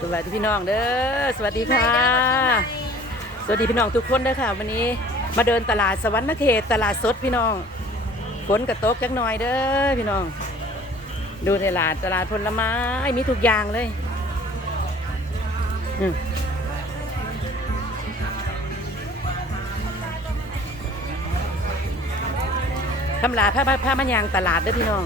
สวัสดีพี่น้องเด้อสวัสดีค่ะ สวัสดีพี่น้องทุกคนเด้อค่ะ วันนี้มาเดินตลาดสวรรค์เขตตลาดสดพี่น้องฝนกระตกจักหน่อยเด้อพี่น้อง ดูตลาดตลาดผลไม้มีทุกอย่างเลยอืมคำลาผ้าผ้าผ้ามันยางตลาดเด้อพี่น้อง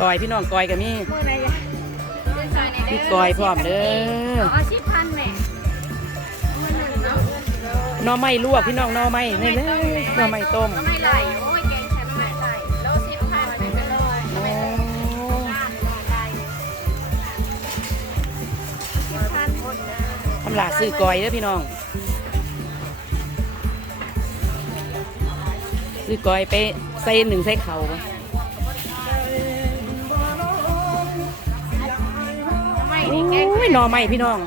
กอยพี่น้องกอยกับมี่มือไหนอะซื้อซอยไหนเด้พี่กอยพร้อมเด้อเอาสิบพันแหม่มือหนึ่งเนาะหน่อไม้ลวกพี่น้องหน่อไม้นี่เลยหน่อไม้ต้มก็ไม่ไหลโอ้ยแกงแซ่บไม่ไหลแล้วสิบพันไปเลยโอ้สิบพันหมดนะทำลาซื้อกอยเด้อพี่น้อง ซื้อกอยไปใส่หนึ่งใส่เข่าบ่ ยหน่อไม้พี่น้อง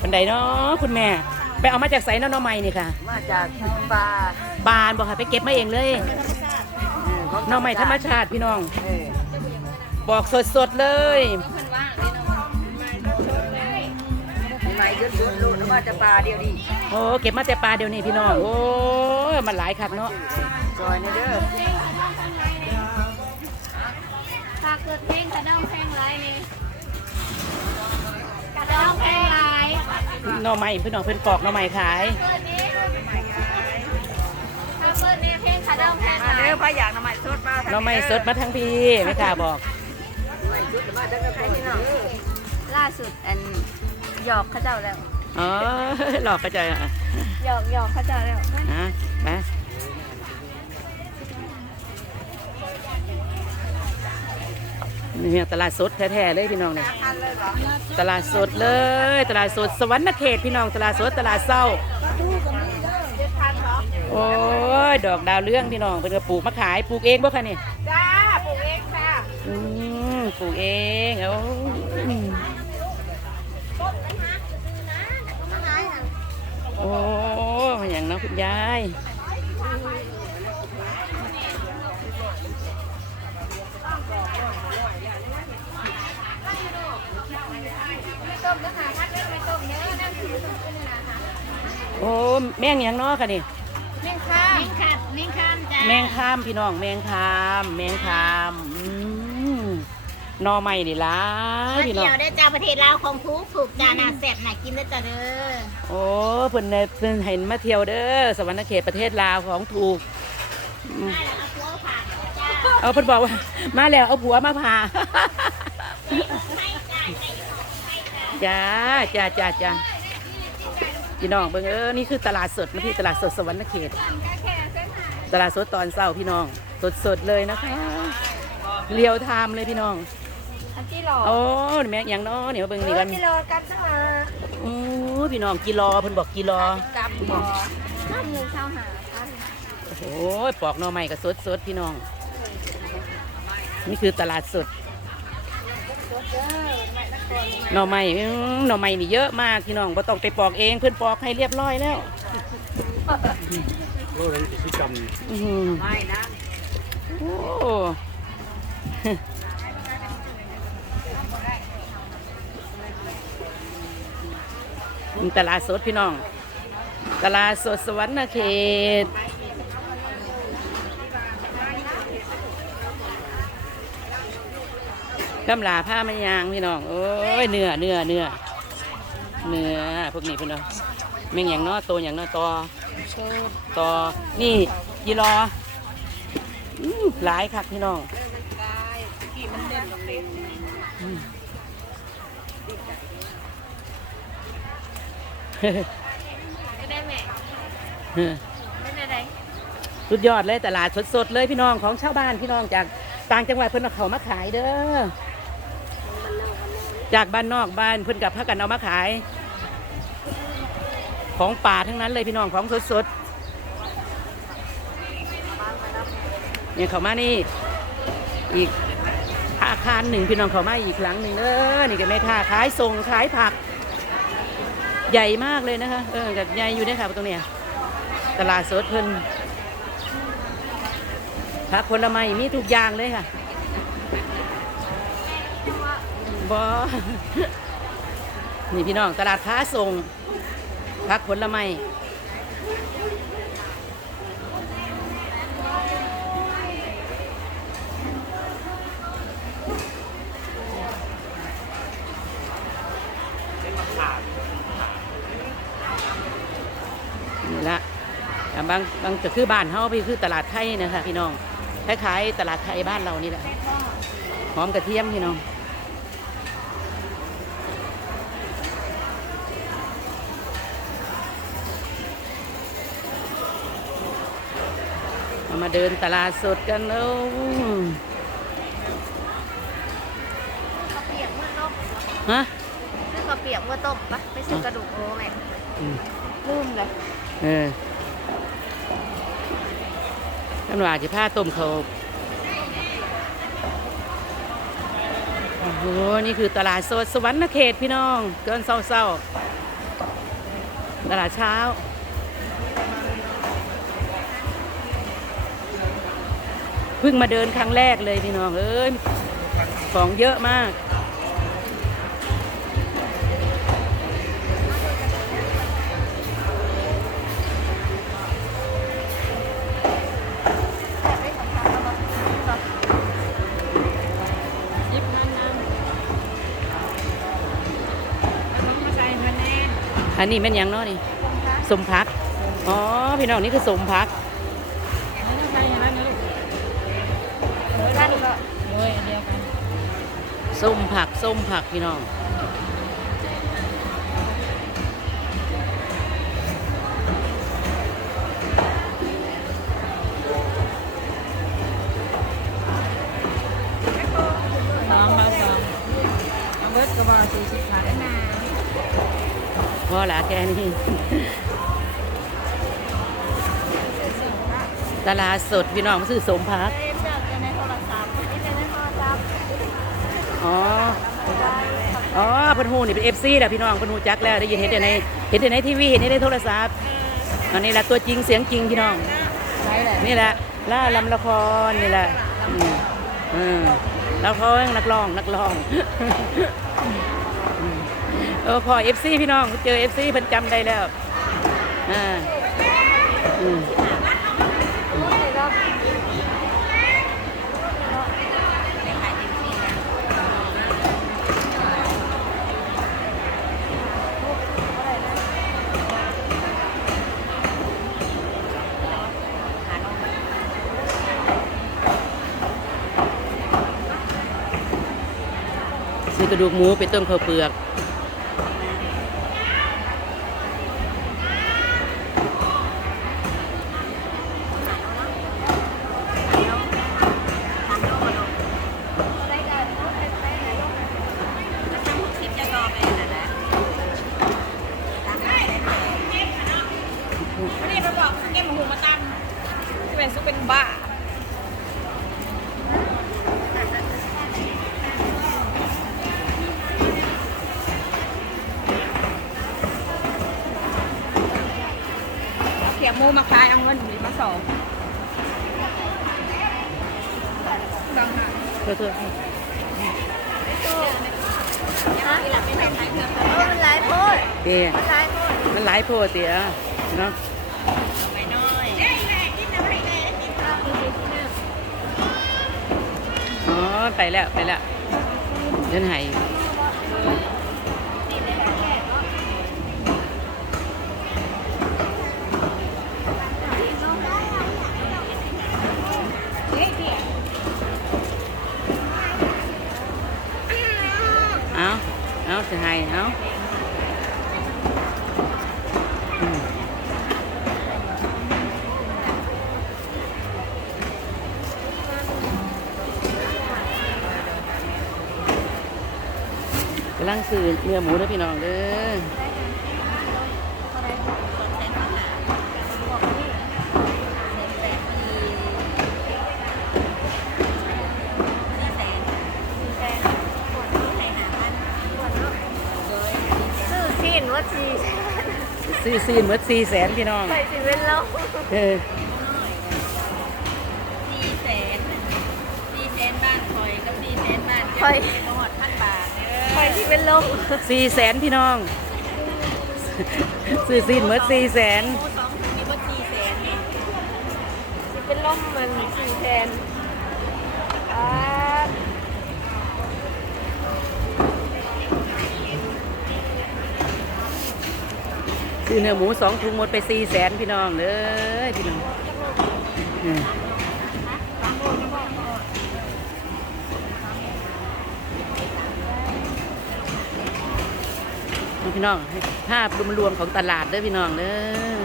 ปันไดเนาะคุณแม่ ไปเอามาจากไสเนาะหน่อไม้นี่ค่ะ มาจากปลาบานบอกค่ะไปเก็บมาเองเลยหน่อไม้ธรรมชาติพี่น้อง เออบอกสดๆเลยเพิ่นว่างนี่เนาะใหม่ยุดยุดลูก มาจากปลาเดียวดีโอ้เก็บมาแต่ปลาเดี๋ยวนี้พี่น้องโอ้ยมันหลายคักเนาะซอยนี่เด้อถ้าเกิดเพลงกระด้างแพงไรนี่กระด้างแพงไรหน่อไม้พี่น้องเพิ่นปอกหน่อไม้ขายเปิดนี้ถ้าเปิดเนี่ยเพลงกระด้างแพงมาไรเด้อพาอยากน้ำมันสดมาหน่อไม้สดมาทั้งพี่ไม่กล้าบอกไม่สดมาจากกระเพาะพี่น้องล่าสุดอันหยอกเขาเจ้าแล้ว อ๋อหลอกกระจายอะหยอกหยอกเขาเจ้าแล้วฮะมาเนี่ยตลาดสดแท้ๆเลยพี่น้องเนี่ยทันเลยเหรอตลาดสดเลย ตลาดสดสวรรค์เขตพี่น้องตลาดสดตลาดเศร้าเจ็ดพันเหรอโอ้ยดอกดาวเรื่องพี่น้องเป็นกระปลูกมาขายปลูกเองบ่คะนี่จ้าปลูกเองค่ะอืมปลูกเองโอ้ โอ้อย่างน้องคุณยายโอ้แม่งอย่างเน้อค่ะนี่เม่งข้ามเม่งขัดเม่งข้ามจ้าแมงคามพี่น้องแมงคาม แมงคามอืมห นอใหม่นี่ล่ะมาพี่น้อเที่งยวได้จ้าประเทศลาวของถูกถูกจ้าน่าแซ่บน่ากินได้จ้าเด้อโอ้เพิ่นเนี่ยเพิ่นเห็นมาเที่ยวเด้อสวรรค์เขตประเทศลาวของถูกอืมได้แล้วเอาตัวผ่านจ้าเอาเพิ่นบอกว่ามาแล้วเอาผัวมาพาจ้าจ้าจ้าจ้าพี่น้องเบิ่งเออนี่คือตลาดสดนะพี่ตลาดสดสวรรค์เขต ตลาดสดตอนเช้าพี่น้องสดสดๆเลยนะคะเรียวไทม์เลยพี่น้อง อันที่หล่อโอ้แม่งอย่างน้อเนี่ยมาเบิ่งนี่กันกิโลกับสมาอู้พี่น้องกิโลเพิ่นบอกกิโลกับหมอข้ามหนึ่งเช้าหาค่ะโอ้โหปอกหน่อไม้ก็สดสดๆพี่น้อง นี่คือตลาดสดหน่อไม้อื้อหน่อไม้นี่เยอะมากพี่น้องบ่ต้องไปปอกเองเพิ่นปอกให้เรียบร้อยแล้วโอ้ยกิจกรรมอื้อหือไม่นะโอ้ ตลาดสดพี่น้อง ตลาดสดสวรรค์เขตกำลาผ้ามันยางพี่น้อง โอ้ยเนื้อเนื้อเนื้อเนื้อพวกนี้พี่น้องแม่งอย่างน้อโตอย่างน้อตอตอนี่ยีรออื้อหลายคักพี่น้อง กี่มันเด่นตรงนี้ไม่ได้แม่ไม่ได้ไหนสุดยอดเลยตลาดสดๆเลยพี่น้องของชาวบ้านพี่น้องจากต่างจังหวัดเพิ่นเอาเขามาขายเด้อจากบ้านนอกบ้านเพิ่นกับพากันเอามาขาย ของป่าทั้งนั้นเลยพี่น้องของสดๆเนี่ยเขามานี่อีกอาคารหนึ่งพี่น้องเขามาอีกหลังหนึ่งเด้อนี่ก็แม่ค้าขายส่งขายผัก ใหญ่มากเลยนะคะเออกับใหญ่อยู่เนี่ยค่ะตรงเนี้ยตลาดสดเพิ่นผักผลไม้มีทุกอย่างเลยค่ะบอนี่พี่น้องตลาดค้าส่งผักผลไม้นี่ละอะ บางบางจะคือบ้านเฮาพี่คือตลาดไทยนะคะพี่น้องคล้ายๆตลาดไทยบ้านเรานี่แหละหอมกระเทียมพี่น้องเรามาเดินตลาดสดกันแล้วข้าวเปียกเมื่อต้มฮะซื้อข้าวเปียกเมื่อต้มปะไปซื้อกระดูกโอ้แม่อืมลืมเลยเออ ท่านว่าจะผ้าต้มเขาโอ้โห นี่คือตลาดสดสวรรณเขตพี่น้อง เกินเศร้าๆ ตลาดเช้า เพิ่งมาเดินครั้งแรกเลยพี่น้อง เอ้ย ของเยอะมาก อันนี้เป็นหยังเนาะนี่สมพัก อ๋อ พี่น้องนี่คือสมพักไม่ต้องใส่อย่างนั้นนะลูกด้านก็โอ้ยอันเดียวกันส้มผักส้มผักพี่น้อง พอละแกนี่ตลาดสดพี่น้องซื้อสมพักเล่นเลือกกันในโทรศัพท์ไม่ใช่ในโทรศัพท์อ๋อ อ๋อเพันหูนี่เป็นเอฟซีแหละพี่น้องเพันหูจักแล้วได้ยินเห็นแต่ในเห็นแต่ในทีวีเห็นแต่ในโทรศัพท์อันนี้แหละตัวจริงเสียงจริงพี่น้องนี่แหละล่าลำละครนี่แหละอืมแล้วเขานักร้องนักร้อง ออพอเอฟซีพี่น้องเจอเอฟซีเพิ่นจำได้แล้วอ่าอืมซื้อกระดูกหมูไปต้มข้าวเปลือก เก็บหมูมาตั้มที่เป็นซุปเป็นบ้าเขียหมูมาขายเอาเงินหนีมาสองดังหาเพื่อเพื่อฮะเออมันหลายโพดเดียมันหลายโพดมันหลายโพดเตี๋ยเนาะ ไปแล้ว ไปแล้วเดินหาย กำลังซื้อเนื้อหมูเด้พี่น้องเด้อซื้อซื้อซีนเหมือนสี่แสนพี่น้องใส่สิเป็นแล้วเออสี่แสนสี่แสนบ้านคอยกับสี่แสนบ้านคอย อคอยที่เป็นลมสี่แสนพี่น้องซื้อซีนเหมือนสี่แสนหมูสองถุงมีว่าสี่แสนเนี่ยที่เป็นลมมันสี่แทนอ่าซื้อเนื้อหมูสองถุงหมดไปสี่แสนพี่น้องเลยพี่น้องเออเอา พี่น้องให้ภาพรวมๆของตลาดเด้อพี่น้องเด้อ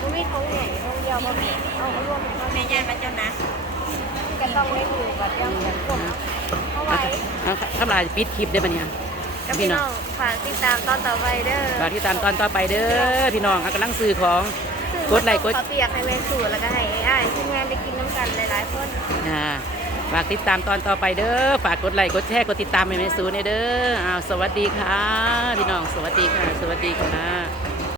มันมีท้องใหญ่ท้องเดียวก็มีเอาเอารวมกันแม่ยายมาเจ้านะก็ต้องเล่นอยู่กับยังกันกลมเอาไว้เอาทำลายปิดคลิปได้ปะเนี่ยกับพี่น้องฝากติดตามตอนต่อไปเด้อรอที่ตามตอนต่อไปเด้อพี่น้องเอากำลังซื้อของกดไลค์กดขอเปียกให้แม่สูตรแล้วก็ให้อ้ายทีมงานได้กินน้ำกันหลายๆคนอ่า ฝากติดตามตอนต่อไปเด้อ ฝากกดไลค์ กดแชร์ กดติดตามให้แม่ซูนเด้ออ้าวสวัสดีค่ะ พี่น้อง สวัสดีค่ะ สวัสดีค่ะ